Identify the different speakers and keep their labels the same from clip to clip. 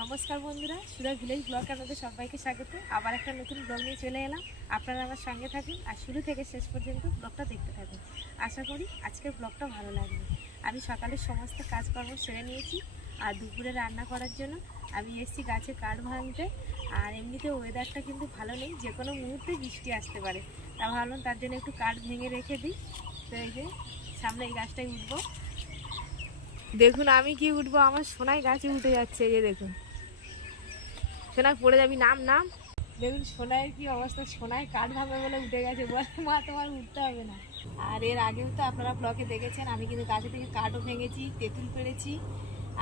Speaker 1: নমস্কার বন্ধুরা সুরা ভিলেজ ব্লগ আপনাদের সবাইকে স্বাগত। আবার একটা নতুন ব্লগ নিয়ে চলে এলাম। আপনারা আমার সঙ্গে থাকুন আর শুরু থেকে শেষ পর্যন্ত ব্লগটা দেখতে থাকুন। আশা করি আজকের ব্লগটা ভালো লাগবে। আমি সকালের সমস্ত কাজকর্ম সেরে নিয়েছি আর দুপুরে রান্না করার জন্য আমি এসেছি গাছে কাঠ ভাঙতে। আর এমনিতে ওয়েদারটা কিন্তু ভালো নেই, যে কোনো মুহূর্তে বৃষ্টি আসতে পারে। তা ভাবলাম তার জন্য একটু কাঠ ভেঙে রেখে দিই। তো এই যে সামনে এই গাছটাই উঠবো। দেখুন আমি কি উঠবো, আমার সোনাই গাছে উঠে যাচ্ছে, এই দেখুন। সোনায় পড়ে যাবি, নাম নাম। দেখুন সোনায় কি অবস্থা? সোনায় কাঠ ভাবে বলে উঠে গেছে? বলে, মা, তোমার উঠতে হবে না। আর এর আগেও তো আপনারা ব্লকে দেখেছেন, আমি কিন্তু গাছে থেকে কাঠও ভেঙেছি, তেঁতুল পেরেছি।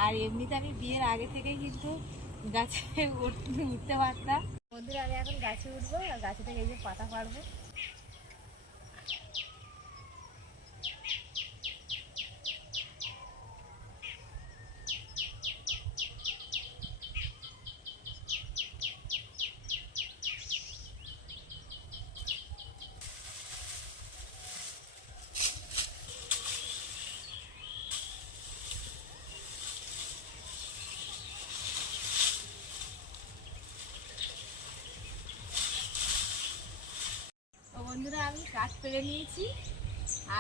Speaker 1: আর এমনিতে আমি বিয়ের আগে থেকে কিন্তু গাছে উঠতে উঠতে পারতাম। বন্ধুরা আমি এখন গাছে উঠবো, আর গাছে থেকে এই যে পাতা পারব তো বন্ধুরা আমি কাঠ পেরে নিয়েছি,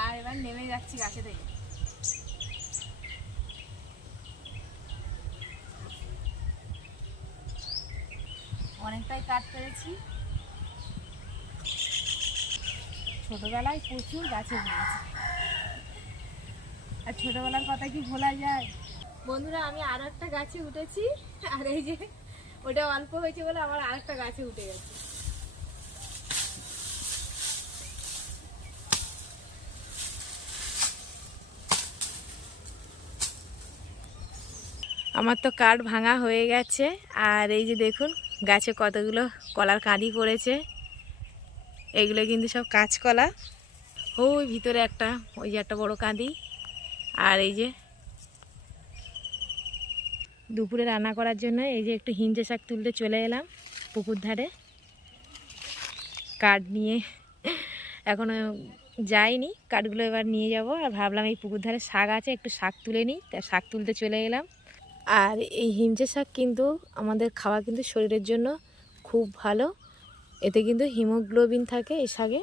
Speaker 1: আর এবার নেমে যাচ্ছি গাছে থেকে অনেকটাই কাঠ পেরেছি ছোটবেলায় প্রচুর গাছে উঠেছি আর ছোটবেলার কথা কি ভোলা যায়? বন্ধুরা, আমি আরও একটা গাছে উঠেছি, আর এই যে ওটা অল্প হয়েছে বলে আমার আরেকটা গাছে উঠে গেছে। আমার তো কাঠ ভাঙা হয়ে গেছে। আর এই যে দেখুন, গাছে কতগুলো কলার কাঁদি পড়েছে। এগুলো কিন্তু সব কাঁচকলা। ওই ভিতরে একটা, ওই যে একটা বড় কাঁদি। আর এই যে দুপুরে রান্না করার জন্য এই যে একটু হিঞ্জে শাক তুলতে চলে এলাম পুকুর ধারে। কাঠ নিয়ে এখনও যাইনি, কাঠগুলো এবার নিয়ে যাব। আর ভাবলাম এই পুকুর ধারে শাক আছে, একটু শাক তুলে নিই। তা শাক তুলতে চলে এলাম। আর এই হিমচে শাক কিন্তু আমাদের খাওয়া কিন্তু শরীরের জন্য খুব ভালো। এতে কিন্তু হিমোগ্লোবিন থাকে এই শাকে।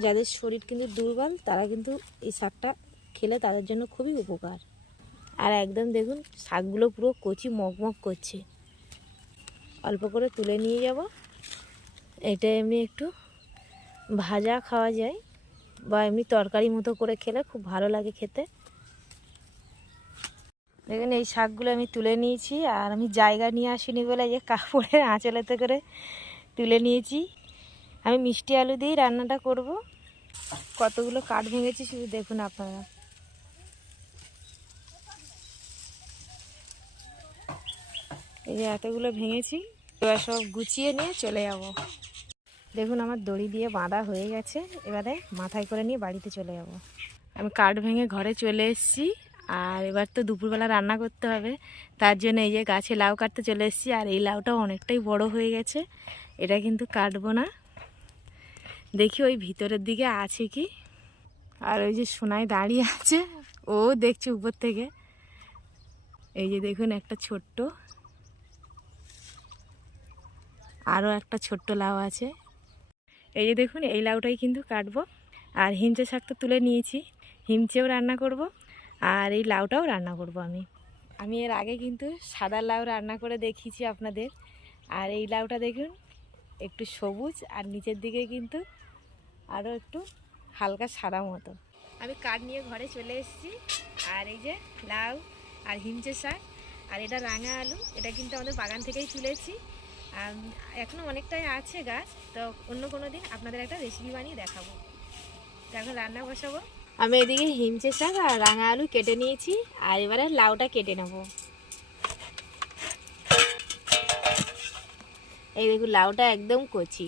Speaker 1: যাদের শরীর কিন্তু দুর্বল, তারা কিন্তু এই শাকটা খেলে তাদের জন্য খুবই উপকার। আর একদম দেখুন, শাকগুলো পুরো কচি মগমগ করছে। অল্প করে তুলে নিয়ে যাব। এটা এমনি একটু ভাজা খাওয়া যায়। বা এমনি তরকারি মতো করে খেলে খুব ভালো লাগে খেতে। দেখুন, এই শাকগুলো আমি তুলে নিয়েছি আর আমি জায়গা নিয়ে আসিনি বলে যে কাপড়ের আঁচলেতে করে তুলে নিয়েছি। আমি মিষ্টি আলু দিয়েই রান্নাটা করব। কতগুলো কাঠ ভেঙেছি শুধু দেখুন আপনারা। এই যে এতগুলো ভেঙেছি, এবার সব গুছিয়ে নিয়ে চলে যাব। দেখুন, আমার দড়ি দিয়ে বাঁধা হয়ে গেছে। এবারে মাথায় করে নিয়ে বাড়িতে চলে যাব। আমি কাঠ ভেঙে ঘরে চলে এসেছি, আর এবার তো দুপুরবেলা রান্না করতে হবে। তার জন্য এই যে গাছে লাউ কাটতে চলে এসেছি, আর এই লাউটাও অনেকটাই বড় হয়ে গেছে। এটা কিন্তু কাটবো না। দেখি ওই ভিতরের দিকে আছে কি। আর ওই যে সোনায় দাঁড়িয়ে আছে, ও দেখছে উপর থেকে। এই যে দেখুন, একটা ছোট্ট আরও একটা ছোট্ট লাউ আছে। এই যে দেখুন, এই লাউটাই কিন্তু কাটবো। আর হিমচে শাক তো তুলে নিয়েছি। হিমচেও রান্না করব আর এই লাউটাও রান্না করব আমি। আমি এর আগে কিন্তু সাদা লাউ রান্না করে দেখিয়েছি আপনাদের। আর এই লাউটা দেখুন, একটু সবুজ আর নিচের দিকে কিন্তু আরও একটু হালকা সাদা মতো। আমি কাঠ নিয়ে ঘরে চলে এসেছি। আর এই যে লাউ আর হিমচে শাক আর এটা রাঙা আলু, এটা কিন্তু আমাদের বাগান থেকেই তুলেছি। এখনও অনেকটাই আছে গাছ, তো অন্য কোনো দিন আপনাদের একটা রেসিপি বানিয়ে দেখাবো। এখন রান্না বসাবো। আমি এদিকে হিমচে শাক আর রাঙা আলু কেটে নিয়েছি, আর এবারে লাউটা কেটে নেব। এই দেখুন, লাউটা একদম কচি।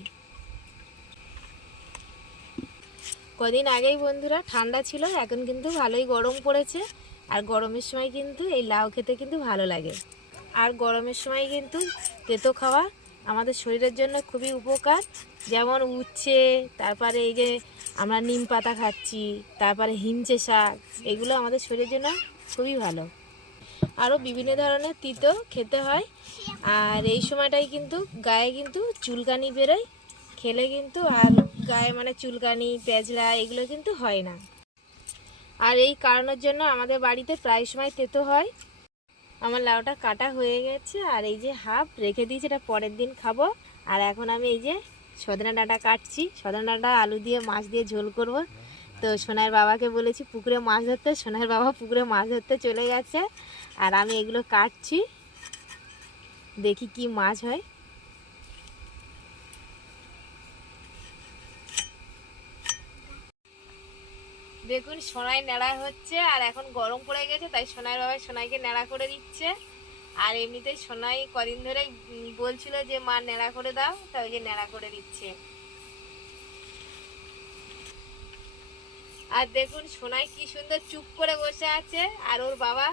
Speaker 1: কদিন আগেই বন্ধুরা, ঠান্ডা ছিল, এখন কিন্তু ভালোই গরম পড়েছে, আর গরমের সময় কিন্তু এই লাউ খেতে কিন্তু ভালো লাগে। আর গরমের সময় কিন্তু তেতো খাওয়া আমাদের শরীরের জন্য খুবই উপকার। যেমন উচ্ছে, তারপরে এই যে আমরা নিম পাতা খাচ্ছি, তারপরে হিমচে শাক, এগুলো আমাদের শরীরের জন্য খুবই ভালো। আরও বিভিন্ন ধরনের তিতো খেতে হয়। আর এই সময়টাই কিন্তু গায়ে কিন্তু চুলকানি বেরোয়। খেলে কিন্তু আর গায়ে মানে চুলকানি, পেঁচড়া এগুলো কিন্তু হয় না। আর এই কারণের জন্য আমাদের বাড়িতে প্রায় সময় তেতো হয়। আমার লাউটা কাটা হয়ে গেছে আর এই যে হাফ রেখে দিয়েছি, এটা পরের দিন খাব। আর এখন আমি এই যে সজনা ডাঁটা কাটছি। সজনা ডাঁটা আলু দিয়ে, মাছ দিয়ে ঝোল করব। তো সোনার বাবাকে বলেছি, পুকুরে মাছ ধরতে। সোনার বাবা পুকুরে মাছ ধরতে চলে গেছে। আর আমি এগুলো কাটছি। দেখি কি মাছ হয়। দেখুন, সোনাই নেড়া হচ্ছে, আর এখন গরম পড়ে গেছে, তাই সোনাই বাবা সোনাইকে নেড়া করে দিচ্ছে। আর এমনিতেই সোনাই কদিন ধরে বলছিল যে, মা, নেড়া করে দাও। তাই যে নেড়া করে দিচ্ছে। আর দেখুন, সোনাই কি সুন্দর চুপ করে বসে আছে, আর ওর বাবা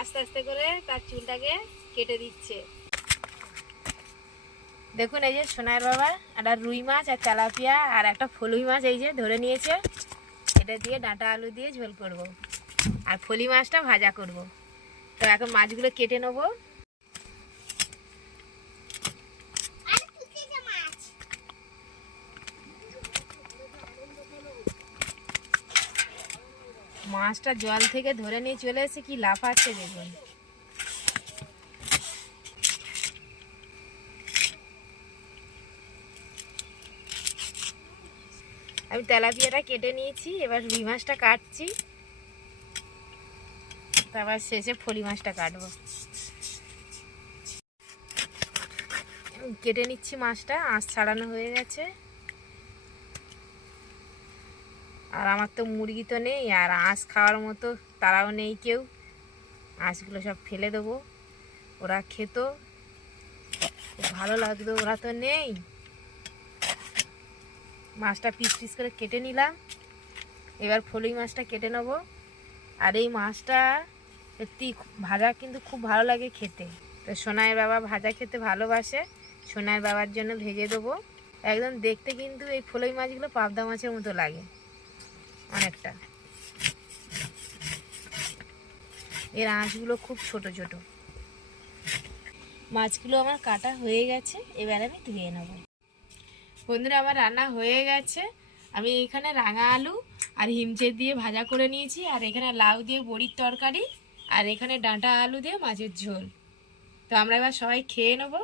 Speaker 1: আস্তে আস্তে করে তার চুলটাকে কেটে দিচ্ছে। দেখুন, এই যে সোনাইয়ের বাবা, একটা রুই মাছ আর তেলাপিয়া, আর একটা ফলুই মাছ এই যে ধরে নিয়েছে। এটা দিয়ে ডাঁটা আলু দিয়ে ঝোল করব। আর ফলি মাছটা ভাজা করব। তো এখন মাছগুলো কেটে নেব। মাছটা জল থেকে ধরে নিয়ে চলে এসে কি লাফাচ্ছে দেখুন। আমি তেলাপিয়াটা কেটে নিয়েছি, এবার রুই মাছটা কাটছি। তারপর শেষে ফলি মাছটা কাটবো। কেটে নিচ্ছি মাছটা, আঁশ ছাড়ানো হয়ে গেছে। আর আমার তো মুরগি তো নেই, আর আঁশ খাওয়ার মতো তারাও নেই কেউ। আঁশগুলো সব ফেলে দেবো, ওরা খেত। ভালো লাগতো, ওরা তো নেই। মাছটা পিস পিস করে কেটে নিলাম। এবার ফলুই মাছটা কেটে নেব। আর এই মাছটা সত্যি ভাজা, কিন্তু খুব ভালো লাগে খেতে। তো সোনাইয়ের বাবা ভাজা খেতে ভালোবাসে। সোনাইয়ের বাবার জন্য ভেজে দেবো। একদম দেখতে কিন্তু এই ফলই মাছগুলো পাবদা মাছের মতো লাগে অনেকটা। এর আঁশগুলো খুব ছোট ছোট। মাছগুলো আমার কাটা হয়ে গেছে। এবার আমি ধুয়ে নেব। বন্ধুরা, আমার রান্না হয়ে গেছে। আমি এখানে রাঙা আলু আর হিমচে দিয়ে ভাজা করে নিয়েছি। আর এখানে লাউ দিয়ে বড়ির তরকারি আর এখানে ডাঁটা আলু দিয়ে মাছের ঝোল। তো আমরা এবার সবাই খেয়ে নেব।